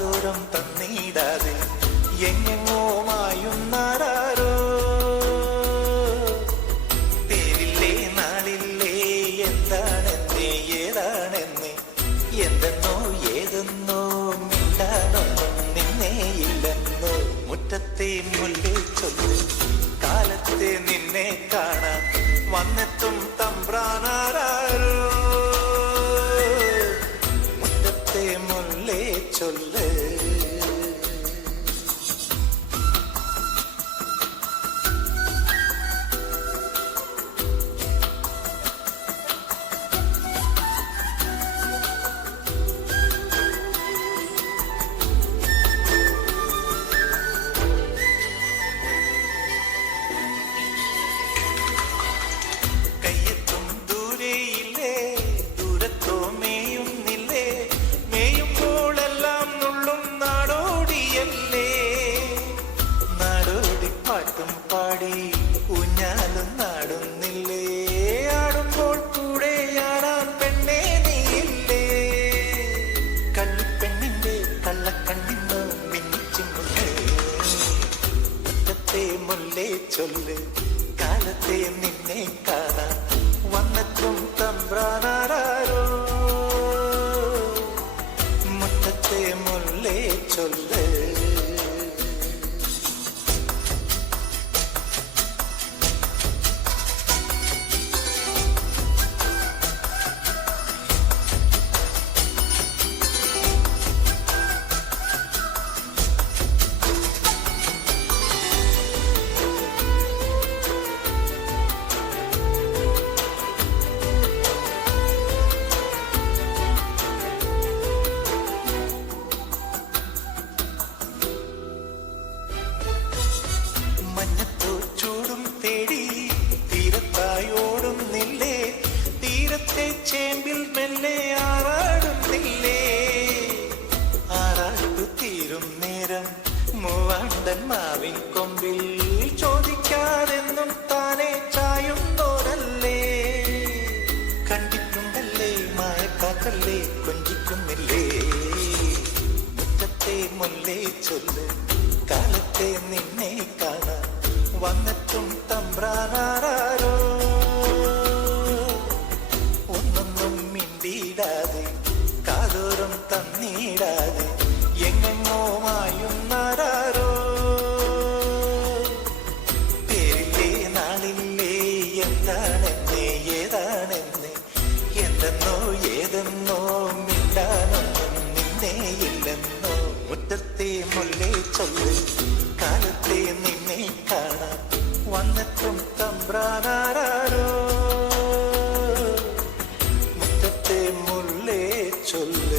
കാതോരം തന്നിടാതെ എങ്ങെങ്ങോ മായുന്നാരോ. പേരില്ലേ നാളില്ലേ എന്താണെന്നേ ഏതാണെന്നേ എന്തെന്നോ ഏതെന്നോ മിണ്ടാനൊന്നും നിന്നേയില്ലെന്നോ. മുറ്റത്തെ മുല്ലേ ചൊല്ല് കാലത്തെ നിന്നെ കാണാൻ വന്നെത്തും തമ്പ്രാനാരോ. മുറ്റത്തെ മുല്ലേ ചൊല്ല്. പാട്ടും പാടി ഊഞ്ഞാലും നാടുന്നില്ലേ, ആടുമ്പോൾ കൂടെ ആടാൻ പെണ്ണേ നീയില്ലേ. കള്ളിപ്പെണ്ണിന്റെ കള്ളക്കണ്ണിന്ന് മിന്നിച്ചിങ്ങുന്നേ. മുറ്റത്തെ മുല്ലേ ചൊല്ല് കാലത്തെ നിന്നെ കാണാൻ വന്നെത്തും തമ്പ്രാനാരോ. മുറ്റത്തെ മുല്ലേ ചൊല്ല്. മഞ്ഞത്തോ ചൂടും തേടി തീരത്തായോടുന്നില്ലേ, തീരത്തെ ചേമ്പിൽ മെല്ലെ ആറാടുന്നില്ലേ. ആറാട്ടു തീരും നേരം മൂവാണ്ടൻ മാവിൻ കൊമ്പിൽ ചോദിക്കാതെന്നും താനെ ചായുന്നോരല്ലേ. കണ്ടിട്ടുണ്ടല്ലേ മായക്കാക്കല്ലേ കൊഞ്ചിക്കുന്നില്ലേ. മുറ്റത്തെ മുല്ലേ ചൊല്ല് കാലത്തെ നിന്നെ കാണാൻ വന്നെത്തും തമ്പ്രാനാരോ. ഒന്നൊന്നും മിണ്ടിയിടാതെ കാതോരം തന്നിടാതെ എങ്ങെങ്ങോ മായുന്നാരോ. പേരില്ലേ നാളില്ലേ എന്താണെന്നേ ഏതാണെന്നേ എന്തെന്നോ ഏതെന്നോ മിണ്ടാനൊന്നും നിന്നേയില്ലെന്നോ. മുറ്റത്തെ മുല്ലേ ചൊല്ല് കാലത്തെ നിന്നെ കാണാൻ വന്നെത്തും തമ്പ്രാനാരോ. മുറ്റത്തെ മുല്ലേ ചൊല്ല്.